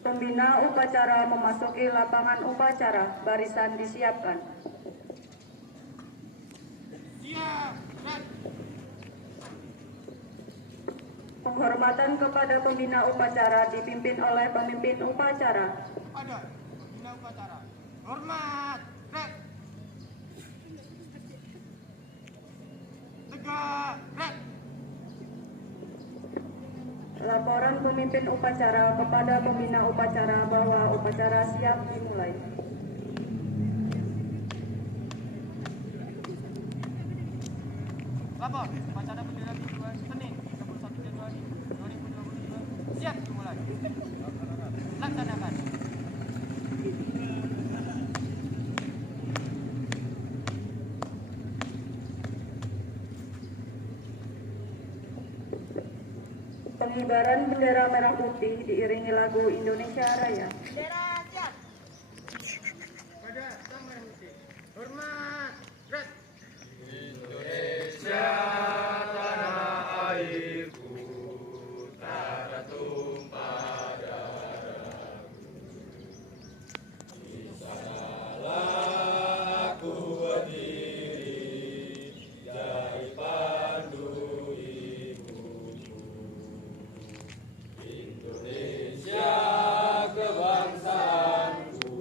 Pembina upacara memasuki lapangan upacara. Barisan disiapkan. Siap, red. Penghormatan kepada pembina upacara dipimpin oleh pemimpin upacara. Kepada pembina upacara. Hormat, red. Tegak, red. Laporan pemimpin upacara kepada pembina upacara bahwa upacara siap dimulai. Lapor, upacara bendera mingguan Senin 31 Januari 2022 siap dimulai. Laksanakan. Pengibaran bendera merah putih diiringi lagu Indonesia Raya. Bendera siap. Pada sang merah putih. Hormat, red. Indonesia tanah airku, tak tumpah darahku. Di sanalah aku berdiri, dari pandu ibuku. Indonesia kebangsaanku,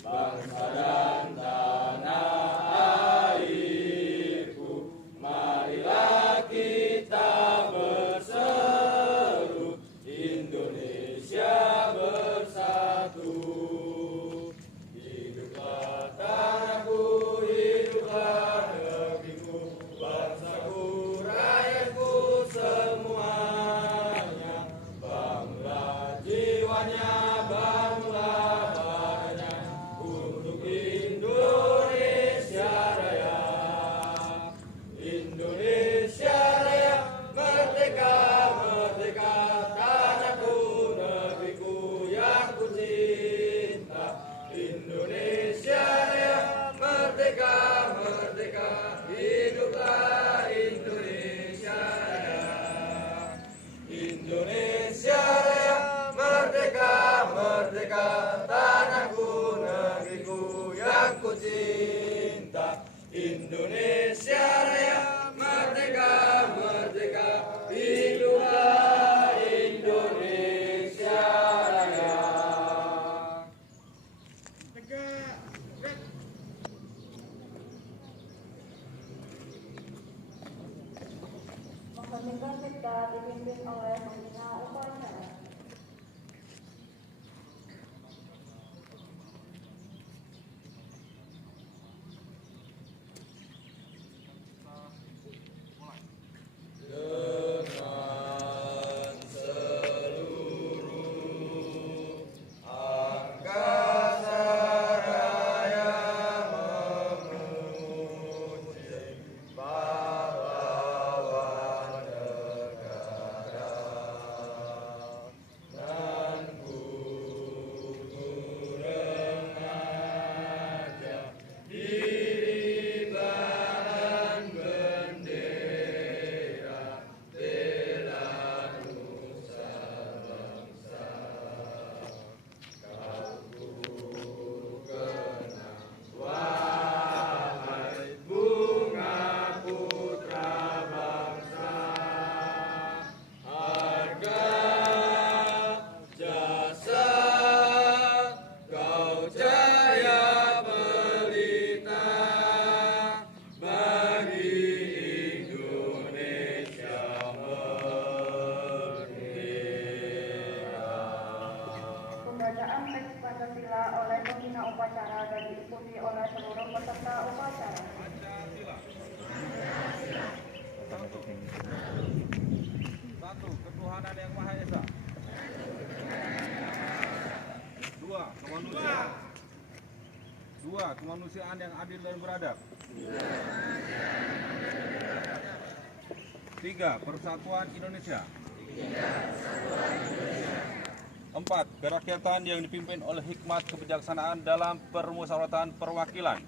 bangsa dan tanah airku. Marilah kita berseru, Indonesia bersatu. Hiduplah tanahku, hiduplah negeriku, bangsaku, rakyatku semuanya. Bangunlah jiwanya, bangunlah badannya, untuk Indonesia Raya. Indonesia Raya, merdeka, merdeka, tanahku, negeriku yang ku cinta. Indonesia Raya, merdeka, merdeka, hiduplah Indonesia Raya. Indonesia Raya, merdeka, merdeka, tanahku, negeriku yang ku cinta. Indonesia Raya, merdeka, merdeka, hiduplah Indonesia Raya. Tegak, red. Mengheningkan cipta dipimpin oleh pembina upacara. Dengan seluruh angkasa raya memuji pahlawan negara, dan kuku remaja diri bahan bendera, bela nusa bangsa. Kau ku kenang, wahai bunga putra bangsa. Harga jasa kau jaya pelita bagi Indonesia merdeka. Pembacaan teks Pancasila oleh pembina upacara dan diikuti oleh seluruh peserta upacara. Satu, ketuhanan yang Maha Esa. Dua, kemanusiaan. Dua, kemanusiaan yang adil dan beradab. Tiga, persatuan Indonesia. Empat, kerakyatan yang dipimpin oleh hikmat kebijaksanaan dalam permusyawaratan perwakilan.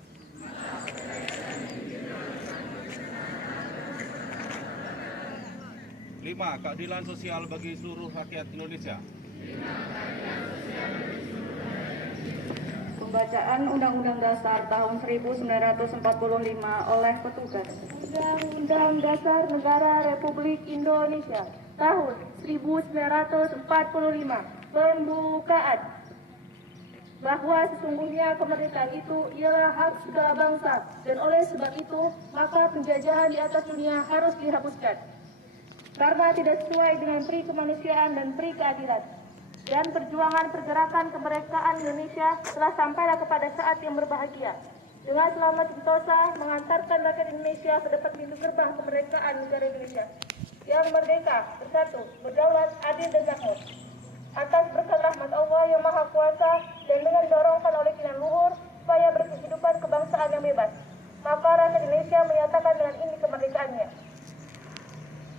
5. Keadilan sosial bagi seluruh rakyat Indonesia. 5. Pembacaan Undang-Undang Dasar tahun 1945 oleh petugas. Undang-Undang Dasar Negara Republik Indonesia tahun 1945. Pembukaan. Bahwa sesungguhnya kemerdekaan itu ialah hak segala bangsa, dan oleh sebab itu maka penjajahan di atas dunia harus dihapuskan karena tidak sesuai dengan pri kemanusiaan dan pri keadilan. Dan perjuangan pergerakan kemerdekaan Indonesia telah sampailah kepada saat yang berbahagia, dengan selamat sentosa mengantarkan rakyat Indonesia ke depan pintu gerbang kemerdekaan negara Indonesia yang merdeka, bersatu, berdaulat, adil dan makmur. Atas berkat rahmat Allah yang Maha Kuasa dan dengan didorongkan oleh pimpinan luhur supaya berkehidupan kebangsaan yang bebas, maka rakyat Indonesia menyatakan dengan ini kemerdekaannya.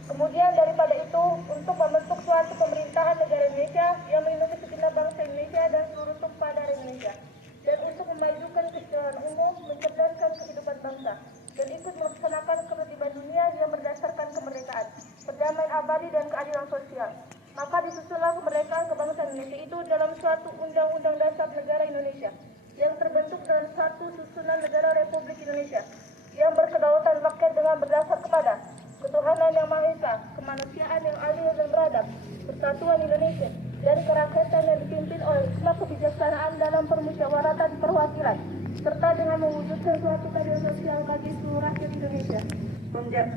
Kemudian daripada itu, untuk membentuk suatu pemerintahan negara Indonesia yang melindungi segenap bangsa Indonesia dan seluruh tumpah darah Indonesia, dan untuk memajukan kesejahteraan umum, mencerdaskan kehidupan bangsa, dan ikut melaksanakan ketertiban dunia yang berdasarkan kemerdekaan, perdamaian abadi dan keadilan sosial. Maka disusunlah kemerdekaan kebangsaan Indonesia itu dalam suatu Undang-Undang Dasar Negara Indonesia yang terbentuk dalam satu susunan negara Republik Indonesia yang berkedaulatan rakyat dengan berdasar kepada ketuhanan yang Maha Esa, kemanusiaan yang adil dan beradab, persatuan Indonesia, dan kerakyatan yang dipimpin oleh hikmat kebijaksanaan dalam permusyawaratan perwakilan, serta dengan mewujudkan suatu keadilan sosial bagi seluruh rakyat Indonesia.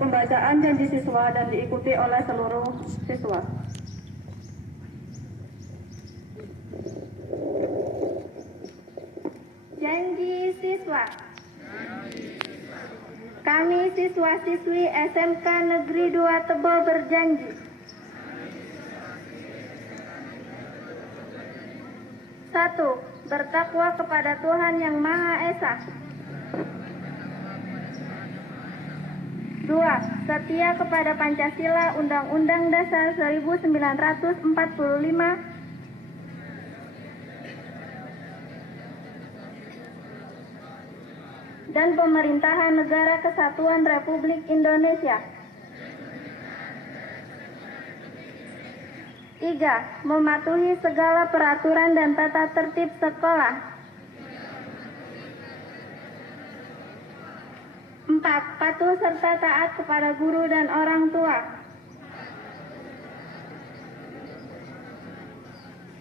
Pembacaan janji siswa dan diikuti oleh seluruh siswa. Janji siswa. Kami siswa-siswi SMK Negeri 2 Tebo berjanji satu, bertakwa kepada Tuhan Yang Maha Esa. 2. Setia kepada Pancasila, Undang-Undang Dasar 1945, dan pemerintahan Negara Kesatuan Republik Indonesia. 3. Mematuhi segala peraturan dan tata tertib sekolah. 4. Patuh serta taat kepada guru dan orang tua.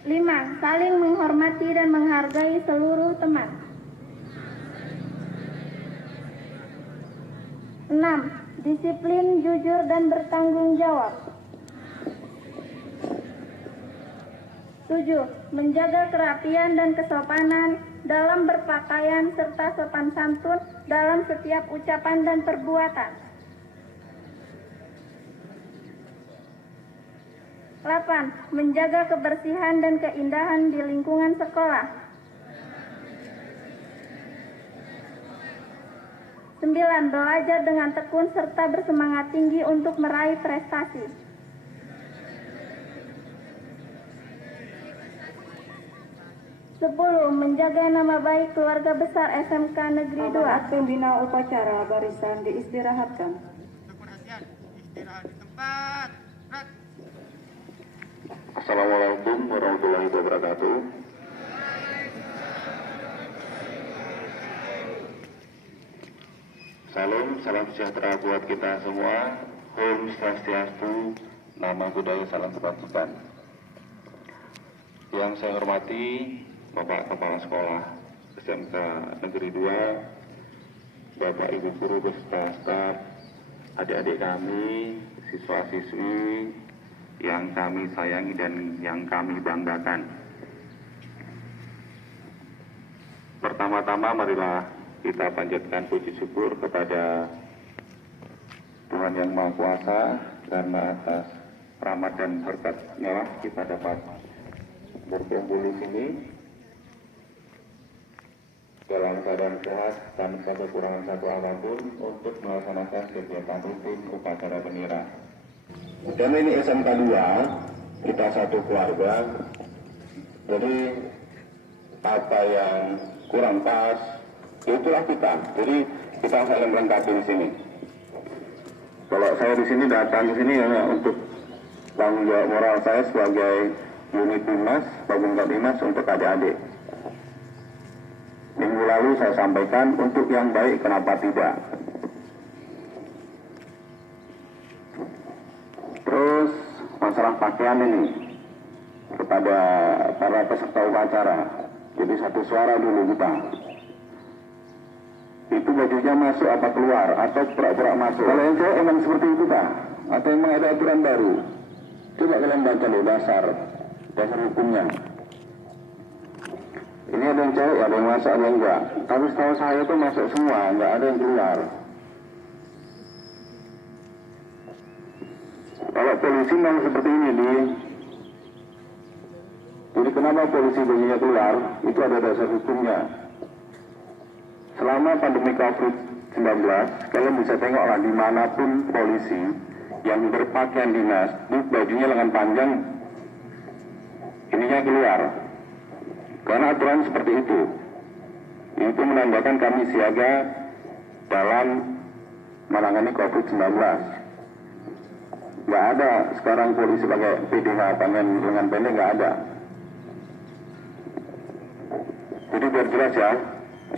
5. Saling menghormati dan menghargai seluruh teman. 6. Disiplin, jujur, dan bertanggung jawab. 7. Menjaga kerapian dan kesopanan dalam berpakaian serta sopan santun dalam setiap ucapan dan perbuatan. 8. Menjaga kebersihan dan keindahan di lingkungan sekolah. 9. Belajar dengan tekun serta bersemangat tinggi untuk meraih prestasi. 10. Menjaga nama baik keluarga besar SMK Negeri 2. Pembina upacara barisan diistirahatkan. Perhatian, istirahat di tempat. Assalamualaikum warahmatullahi wabarakatuh. Salam sejahtera buat kita semua. Om Swastiastu, Namo Buddhaya, salam kebajikan. Yang saya hormati Bapak Kepala Sekolah SMK Negeri 2, Bapak Ibu Guru beserta staf, adik-adik kami, siswa-siswi yang kami sayangi dan yang kami banggakan. Pertama-tama marilah kita panjatkan puji syukur kepada Tuhan Yang Maha Kuasa, karena atas rahmat dan berkat-Nya lah kita dapat berkumpul di sini dalam keadaan sehat tanpa kekurangan satu apapun untuk melaksanakan kegiatan rutin upacara bendera. Dan ini SMK 2, kita satu keluarga, jadi apa yang kurang pas itulah kita. Jadi kita saling melengkapi di sini. Kalau saya di sini datang ke sini hanya untuk tanggung jawab moral saya sebagai unit Bimas, Babun Kabimas untuk adik-adik. lalu saya sampaikan untuk yang baik kenapa tidak. Terus masalah pakaian ini kepada para peserta upacara. Jadi satu suara dulu kita. Itu bajunya masuk apa keluar atau pura-pura masuk. Kalau yang cewek emang seperti itu Pak? Atau emang ada aturan baru? Coba kalian baca loh dasar hukumnya. Ini ada yang cewek, ada yang masuk, ada yang enggak. Tapi setahu saya itu masuk semua, enggak ada yang keluar. Kalau polisi memang seperti ini jadi kenapa polisi bajunya keluar? Itu ada dasar hukumnya. Selama pandemi COVID-19, kalian bisa tengoklah dimanapun polisi yang berpakaian dinas, itu bajunya lengan panjang, ininya keluar. Karena aturan seperti itu. Itu menandakan kami siaga dalam menangani COVID-19. Nggak ada sekarang polisi pakai PDH, panjang lengan pendek, nggak ada. Jadi biar jelas ya,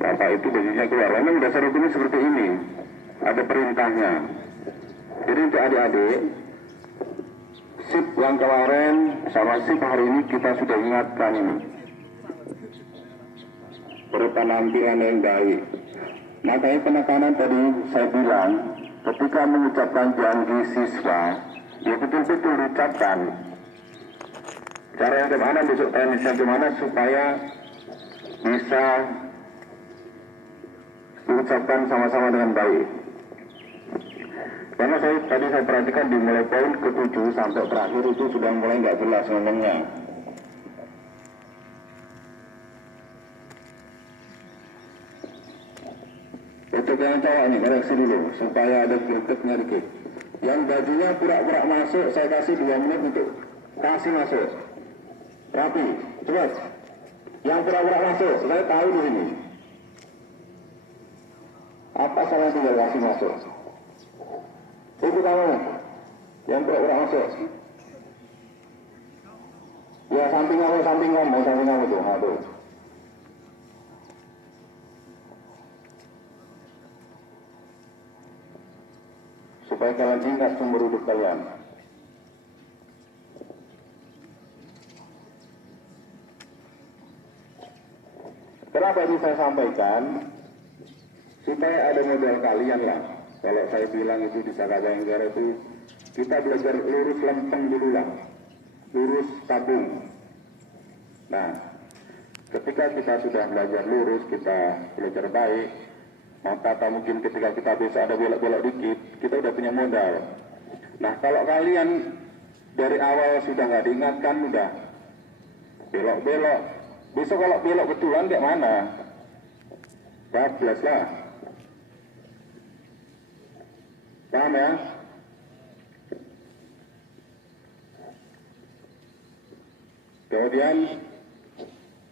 apa itu bajunya keluar. Memang dasar hukumnya seperti ini, ada perintahnya. Jadi untuk adik-adik, sip yang kemarin sama sip hari ini kita sudah ingatkan ini. Berpenampilan yang baik. Makanya penekanan tadi saya bilang, ketika mengucapkan janji siswa, ya betul-betul ucapkan. Cara yang gimana besok teknisnya gimana supaya bisa diucapkan sama-sama dengan baik. Karena tadi saya perhatikan di mulai poin ke-7 sampai terakhir itu sudah mulai nggak jelas ngomongnya. Untuk yang cowok ini koreksi dulu supaya ada gregetnya dikit. Yang bajunya pura-pura masuk saya kasih 2 menit untuk kasih masuk. Rapi, cepat. Yang pura-pura masuk, saya tahu di sini. Apa salah tinggal kasih masuk? Itu kamu yang pura-pura masuk. Ya samping kamu tuh, aduh. Supaya kalian ingat sumber hidup kalian. Kenapa ini saya sampaikan? Supaya ada modal kalian lah. Kalau saya bilang itu di Sakabanggar itu, kita belajar lurus lempeng dulu lah. Lurus tabung. Nah, ketika kita sudah belajar lurus, kita belajar baik, maka mungkin ketika kita bisa ada belok-belok dikit, kita udah punya modal. Nah, kalau kalian dari awal sudah nggak diingatkan, udah belok-belok. Besok kalau belok betulan kayak mana? Bablas lah. Paham ya? Kemudian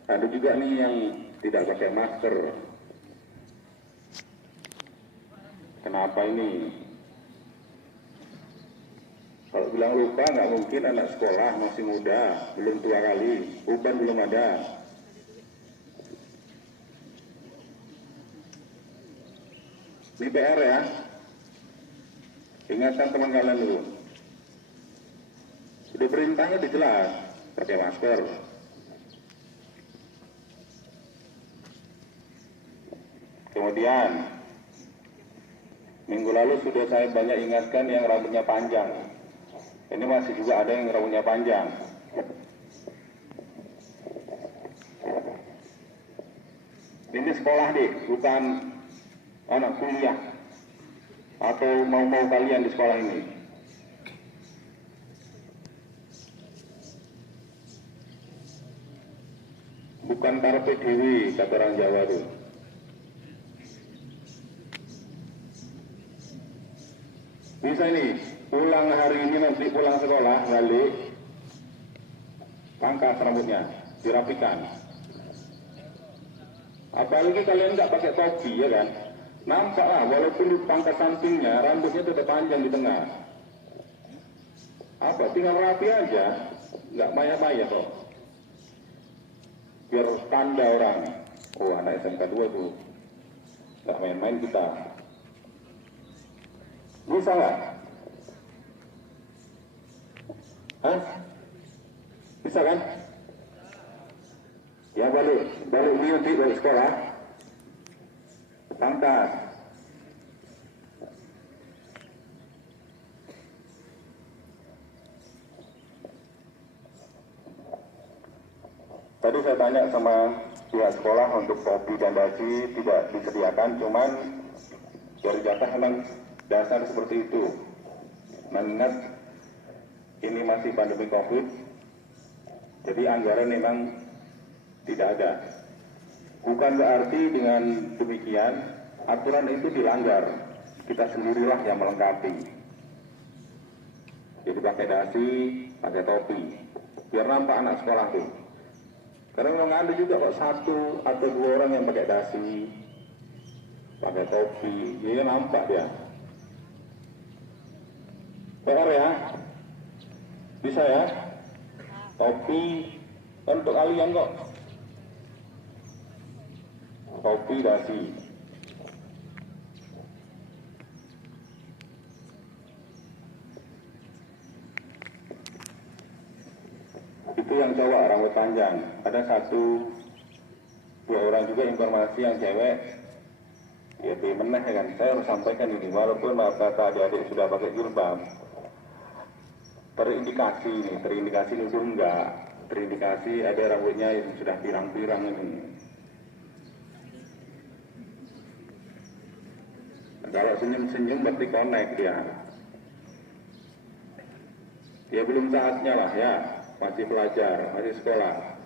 ada juga nih yang tidak pakai masker. Kenapa ini? Kalau bilang lupa nggak mungkin, anak sekolah masih muda, belum tua kali, uban belum ada. Ini PR ya. Ingatkan teman kalian dulu. Sudah perintahnya dijelas, pakai masker. Kemudian minggu lalu sudah saya banyak ingatkan yang rambutnya panjang. Ini masih juga ada yang rambutnya panjang. Ini sekolah deh, bukan anak kuliah atau mau kalian di sekolah ini. Bukan karpet dewi, kata orang Jawa tuh. Bisa nih, pulang hari ini nanti pulang sekolah, balik, pangkas rambutnya, dirapikan. Apalagi kalian nggak pakai topi ya kan, nampak lah walaupun di pangkas sampingnya rambutnya tetap panjang di tengah. Apa tinggal rapi aja, nggak banyak kok. Biar tanda orang, Oh, anak SMK 2 tuh. Nggak main-main kita. Bisa nggak? Hah? Bisa kan? Ya balik beauty dari sekolah. Pangkas. Tadi saya tanya sama pihak sekolah untuk kopi dan dasi tidak disediakan, cuman dari jatah memang dasar seperti itu. Mengingat ini masih pandemi COVID, jadi anggaran memang tidak ada. Bukan berarti dengan demikian aturan itu dilanggar. Kita sendirilah yang melengkapi. Jadi pakai dasi, pakai topi, biar nampak anak sekolah tuh. Karena memang ada juga kok 1 atau 2 orang yang pakai dasi, pakai topi, jadi nampak dia. PR ya, bisa ya, topi untuk kalian kok, topi dasi. Itu yang cowok rambut panjang. Ada 1-2 orang juga informasi yang cewek. Ya meneh kan. Saya harus sampaikan ini. Walaupun kata adik-adik sudah pakai jilbab, terindikasi itu enggak. Terindikasi ada rambutnya yang sudah pirang-pirang ini. Kalau senyum-senyum berarti connect dia. Ya belum saatnya lah ya. Masih pelajar, masih sekolah.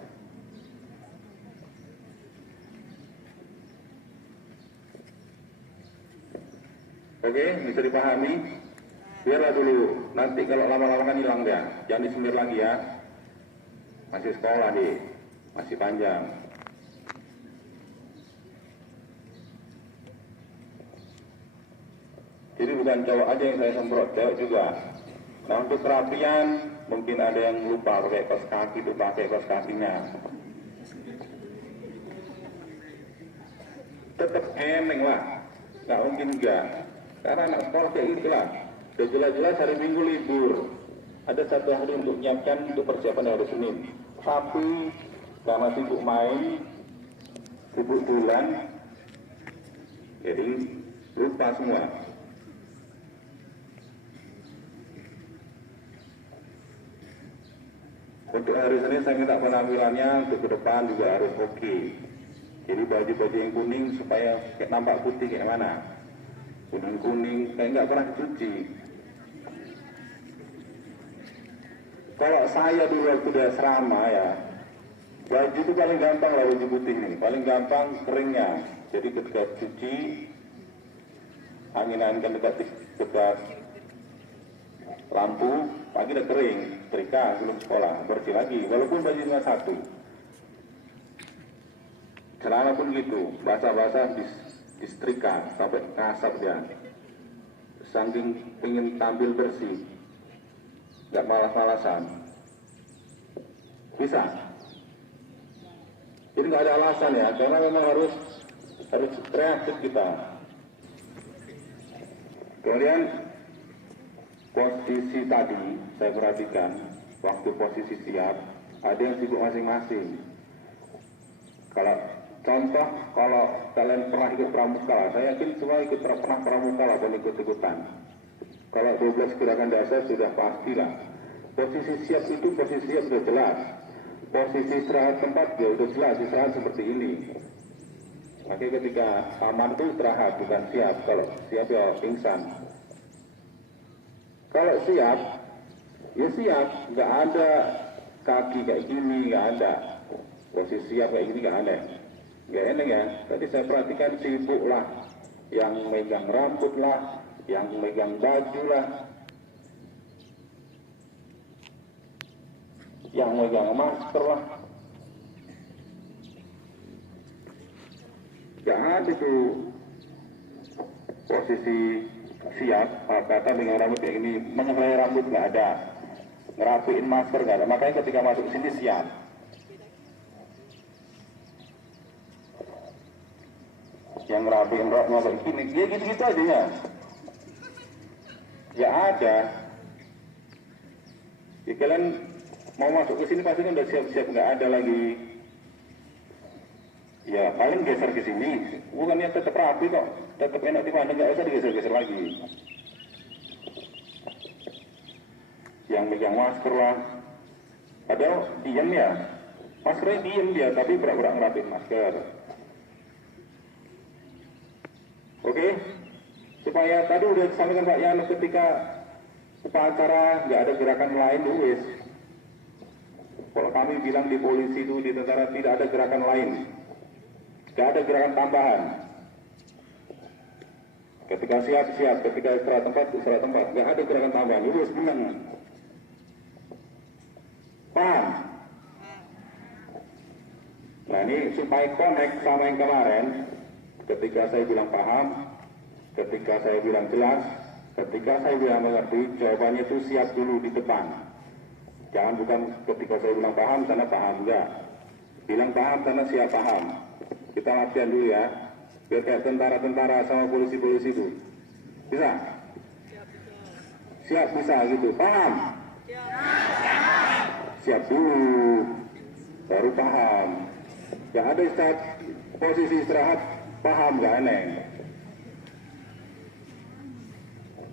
Oke, bisa dipahami? Biarlah dulu, nanti kalau lama-lama kan hilang dia. Jangan disemir lagi ya. Masih sekolah nih, masih panjang. Jadi bukan cowok aja yang saya semprot, cewek juga. Nah untuk kerapian, mungkin ada yang lupa pakai kaos kaki, itu pakai kaos kakinya. Tetap eneng lah, nggak mungkin enggak. Karena anak sekolah kayak itulah. Udah jelas-jelas hari Minggu libur. Ada 1 hari untuk menyiapkan untuk persiapan hari Senin. Tapi karena sibuk main, sibuk bulan, jadi lupa semua. Untuk hari Senin saya minta penampilannya untuk ke depan juga harus oke. Jadi baju-baju yang kuning supaya kayak nampak putih kayak mana. Kuning-kuning kayak nggak pernah dicuci. Kalau saya dulu waktu di asrama ya, baju itu paling gampang lah baju putih nih. Paling gampang keringnya. Jadi ketika cuci, angin-angin dekat lampu, pagi udah kering, setrika sebelum sekolah, bersih lagi, walaupun baju cuma 1. Celana pun gitu, basah-basah disetrika sampai ngasap dia. Saking ingin tampil bersih, nggak malas-malasan. Bisa. Jadi nggak ada alasan ya, karena memang harus kreatif kita. Kemudian posisi tadi saya perhatikan waktu posisi siap ada yang sibuk masing-masing. Kalau kalian pernah ikut pramuka, saya yakin semua pernah pramuka atau ikut-ikutan. Kalau 12 gerakan dasar sudah pastilah. Posisi siap itu posisi siap sudah jelas. Posisi istirahat tempat ya sudah jelas, istirahat seperti ini. Makanya ketika aman itu istirahat bukan siap. Kalau siap ya pingsan. Kalau siap, ya siap, nggak ada kaki kayak gini, nggak ada. Posisi siap kayak gini nggak ada. Nggak enak ya. Tadi saya perhatikan sibuk lah, yang megang rambut lah, yang megang baju lah, yang megang masker lah. Nggak ada tuh posisi siap, kata dengan rambut kayak gini, mengelai rambut nggak ada, ngerapiin masker nggak ada. Makanya ketika masuk sini siap. yang ngerapiin roknya kayak gini, ya gitu-gitu aja ya. Ya ada. Ya kalian mau masuk ke sini pasti kan udah siap-siap, nggak ada lagi. Ya paling geser ke sini, bukannya tetap rapi kok, tetap enak dipandang, nggak usah digeser-geser lagi. Yang megang masker lah, padahal diam ya, maskernya diam dia, tapi pura-pura ngerapin masker. Oke, supaya tadi udah disampaikan Pak Yan, ketika upacara nggak ada gerakan lain, wes. Kalau kami bilang di polisi itu, di tentara tidak ada gerakan lain, nggak ada gerakan tambahan. Ketika siap-siap, ketika istirahat tempat, nggak ada gerakan tambahan, wes menang. Paham? Nah ini supaya connect sama yang kemarin, ketika saya bilang paham, ketika saya bilang jelas, ketika saya bilang mengerti, jawabannya itu siap dulu di depan. Jangan bukan ketika saya bilang paham, sana paham, enggak. Bilang paham, sana siap paham. Kita latihan dulu ya, biar kayak tentara-tentara sama polisi-polisi itu. Bisa? Siap, bisa gitu. Paham? Siap dulu, baru paham. Gak ada saat posisi istirahat, paham gak aneh.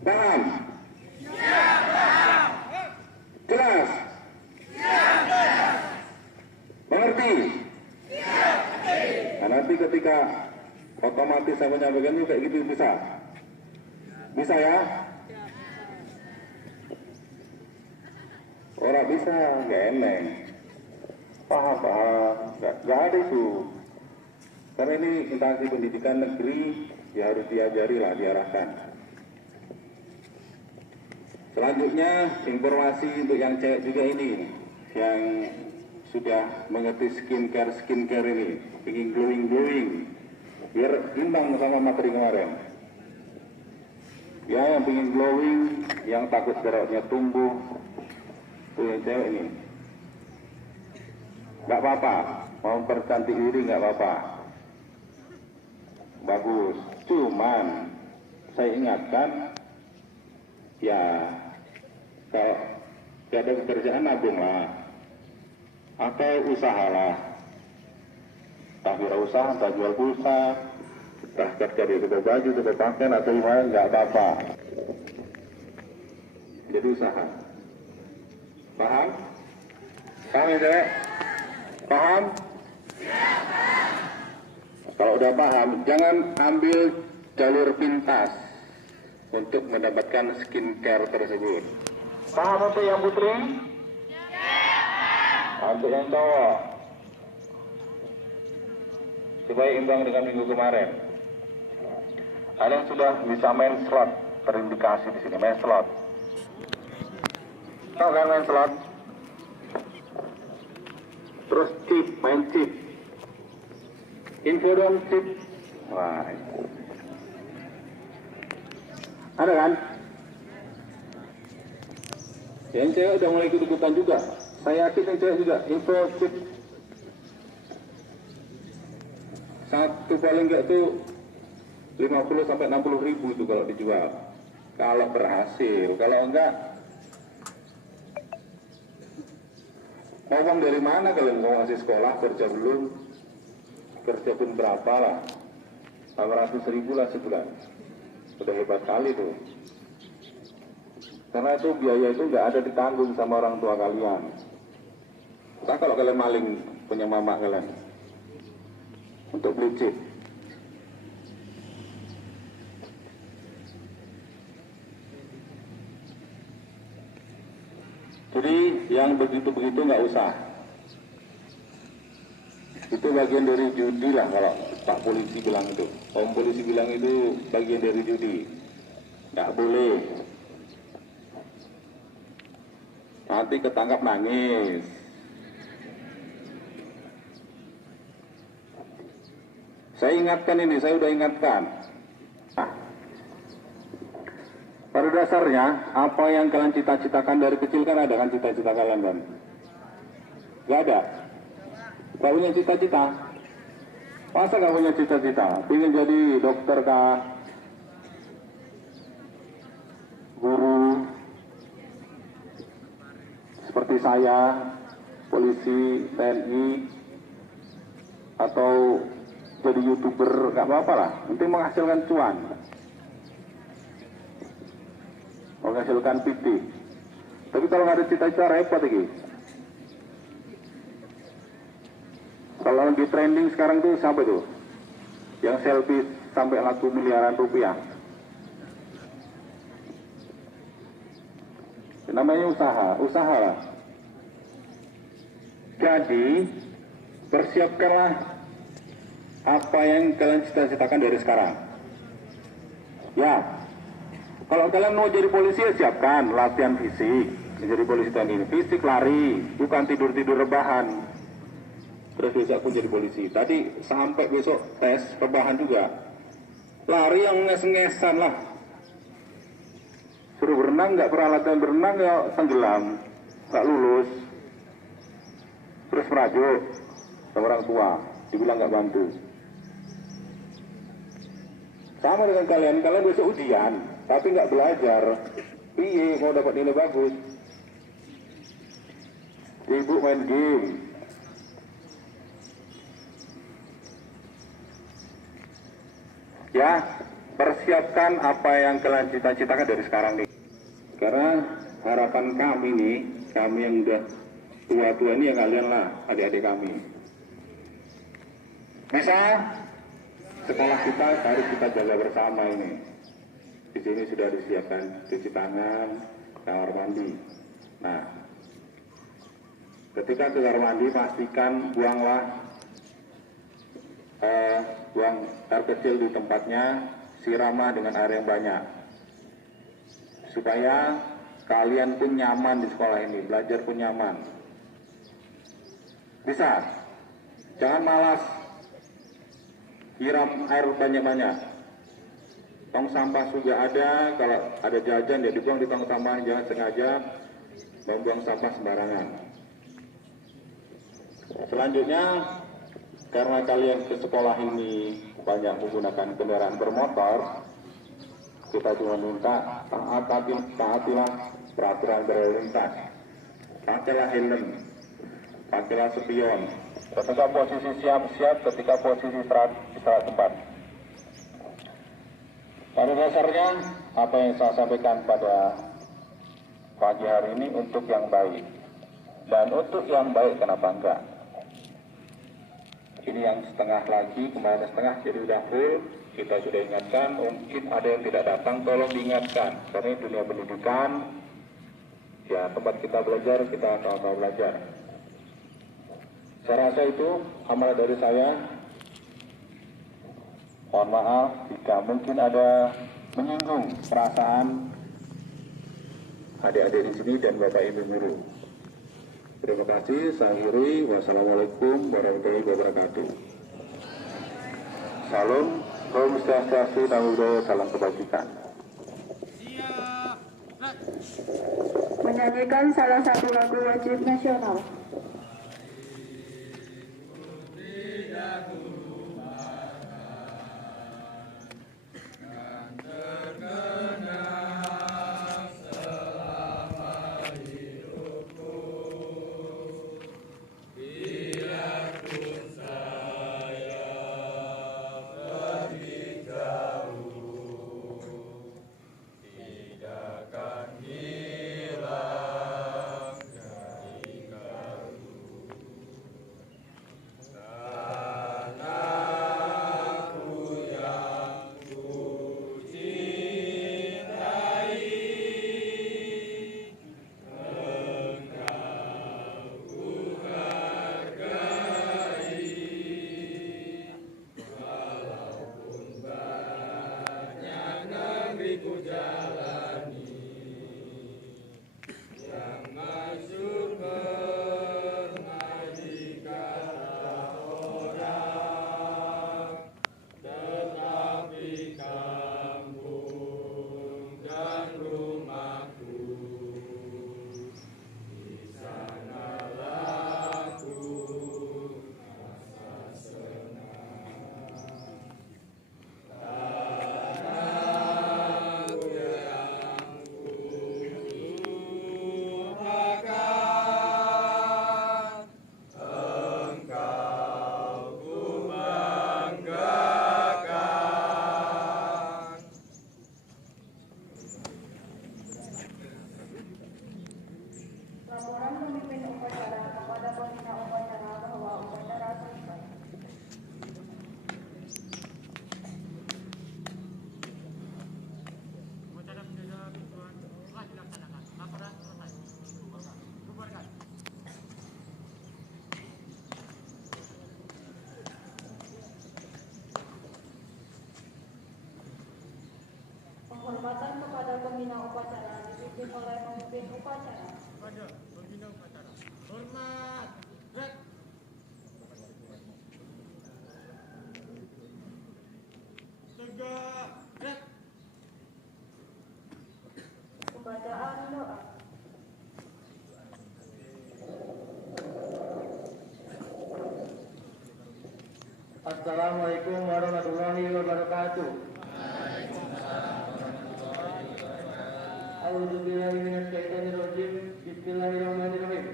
Paham? Jelas? Mengerti? Nah, nanti ketika otomatis saya menyampaikan itu kayak gitu bisa? Bisa ya? Orang bisa, gak eneng. Paham, gak ada itu. Karena ini instansi pendidikan negeri, ya harus diajari lah, diarahkan. Selanjutnya, informasi untuk yang cewek juga ini, yang sudah mengerti skincare ini, ingin glowing, biar imbang sama materi kemarin. Ya, yang ingin glowing, yang takut jerawatnya tumbuh, itu yang cewek ini. Gak apa-apa, mau percantik diri gak apa-apa. Bagus, cuman saya ingatkan, ya kalau gak ada pekerjaan nabung lah, atau usahalah. Tak wirausaha, tak jual pulsa, tak kerja di toko baju, toko pakaian, atau gimana, gak apa-apa. Jadi usaha. Paham? Paham ya, Dek? Paham? Kalau udah paham, jangan ambil jalur pintas untuk mendapatkan skincare tersebut. Paham untuk yang putri? Untuk yang cowok, supaya imbang dengan minggu kemarin. Kalian sudah bisa main slot, terindikasi di sini main slot. Tahu kan main slot? Terus chip, main chip. Info dan chip. Wah. Ada kan? Yang cewek udah mulai ikut-ikutan juga. Saya yakin yang cewek juga. Info chip. Satu paling enggak tuh 50 sampai 60 ribu itu kalau dijual. Kalau berhasil, kalau enggak, uang dari mana kalian mau ngasih sekolah, kerja belum, kerja pun berapa lah, 800 ribu lah sebulan, udah hebat kali tuh. Karena itu biaya itu nggak ada ditanggung sama orang tua kalian. Nah, kalau kalian maling punya mama kalian untuk beli chip. Jadi yang begitu-begitu nggak usah. Itu bagian dari judi lah kalau Pak Polisi bilang itu. Om Polisi bilang itu bagian dari judi. Nggak boleh. Nanti ketangkap nangis. Saya ingatkan ini, saya udah ingatkan. Nah, pada dasarnya, apa yang kalian cita-citakan dari kecil kan ada kan cita-cita kalian kan? Gak ada? Gak punya cita-cita? Masa nggak punya cita-cita? Ingin jadi dokter kah? Guru? Seperti saya, polisi, TNI, atau jadi YouTuber, nggak apa-apa lah. Penting menghasilkan cuan. Menghasilkan PT. Tapi kalau nggak ada cita-cita repot lagi. Kalau lagi trending sekarang tuh siapa tuh? Yang selfie sampai laku miliaran rupiah. Namanya usaha lah. Jadi persiapkanlah apa yang kalian cita-citakan dari sekarang. Ya, kalau kalian mau jadi polisi ya siapkan latihan fisik. Menjadi polisi TNI, fisik lari, bukan tidur-tidur rebahan. Terus besok pun jadi polisi. Tadi sampai besok tes rebahan juga. Lari yang nges-ngesan lah. Suruh berenang nggak pernah latihan berenang ya tenggelam, nggak lulus. Terus merajuk sama orang tua, dibilang nggak bantu. Sama dengan kalian besok ujian, tapi nggak belajar. Piye mau dapat nilai bagus? Sibuk main game. Ya, persiapkan apa yang kalian cita-citakan dari sekarang nih. Karena harapan kami nih, kami yang udah tua-tua ini ya kalian lah, adik-adik kami. Mesa, sekolah kita harus kita jaga bersama ini. Di sini sudah disiapkan cuci tangan, kamar mandi. Nah, ketika ke kamar mandi pastikan buang air kecil di tempatnya, siramlah dengan air yang banyak. Supaya kalian pun nyaman di sekolah ini, belajar pun nyaman. Bisa, jangan malas. Siram air banyak-banyak. Tong sampah sudah ada, kalau ada jajan ya dibuang di tong sampah, jangan sengaja membuang sampah sembarangan. Selanjutnya, karena kalian ke sekolah ini banyak menggunakan kendaraan bermotor, kita cuma minta taatilah peraturan berlalu lintas. Pakailah helm, pakailah spion. Ketika posisi siap, ketika posisi istirahat tempat. Pada dasarnya, apa yang saya sampaikan pada pagi hari ini untuk yang baik. Dan untuk yang baik, kenapa enggak? Ini yang setengah lagi, kemarin setengah, jadi udah full. Kita sudah ingatkan, mungkin ada yang tidak datang, tolong diingatkan. Karena ini dunia pendidikan, ya tempat kita belajar, kita sama-sama belajar. Saya rasa itu amanah dari saya. Mohon maaf jika mungkin ada menyinggung perasaan adik-adik di sini dan Bapak Ibu guru. Terima kasih. Saya akhiri. Wassalamualaikum warahmatullahi wabarakatuh. Salam, Om Swastiastu, Namo Buddhaya, salam kebajikan. Menyanyikan salah satu lagu wajib nasional. oleh pemimpin upacara. Pada pembina upacara. Hormat. Gerak. Tegak. Gerak. Pembacaan doa. Assalamualaikum warahmatullahi wabarakatuh. A'udzubillahi minasyaitonirrajim. Bismillahirrahmanirrahim.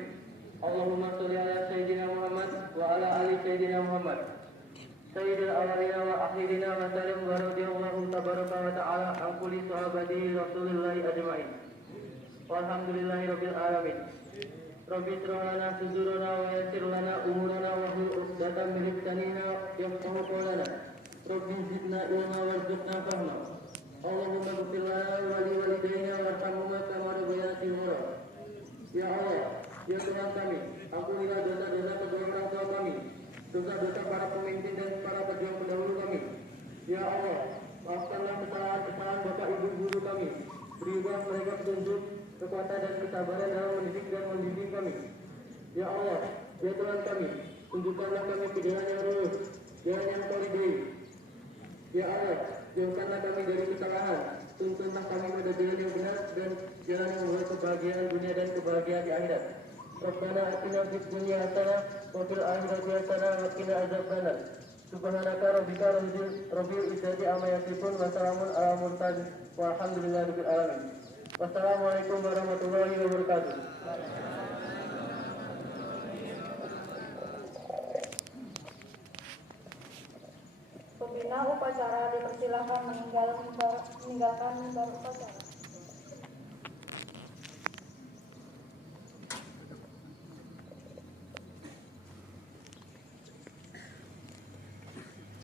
Allahumma sholli ala sayyidina Muhammad wa ala ali sayyidina Muhammad. Sayyidil awwalina wa akhirina wa sallim wa radhiyallahu tabaraka wa ta'ala an kulli sahabati Rasulillahi ajma'in. Walhamdulillahi rabbil alamin. Rabbi shrah lana sudurana wa yassir lana umurana wa hlul 'uqdatam min lisanina yafqahu qawlana. Rabbi zidna ilma warzuqna fahma. Allahumma ighfir lana wa li walidayna warhamhuma kama rabbayana shighara. Ya Allah, ya Tuhan kami, ampunilah dosa-dosa kedua orang tua kami, dosa-dosa para pemimpin dan para pejuang pendahulu kami. Ya Allah, maafkanlah kesalahan-kesalahan bapak ibu guru kami. Berilah mereka petunjuk, kekuatan dan kesabaran dalam mendidik dan membimbing kami. Ya Allah, ya Tuhan kami, tunjukkanlah kami ke jalan yang lurus, jalan yang solid. Ya Allah, jauhkanlah kami dari kesalahan, tuntunlah kami pada jalan yang benar dan jalan yang membawa kebahagiaan dunia dan kebahagiaan di akhirat. Rabbana atina fid dunya hasanah wa fil akhirati hasanah wa qina adzabannar. Subhanaka rabbika rabbil izzati amma yasifun wa salamun alal mursalin walhamdulillahi rabbil alamin. Wassalamualaikum warahmatullahi wabarakatuh. Pembina upacara dipersilakan meninggalkan mimbar upacara.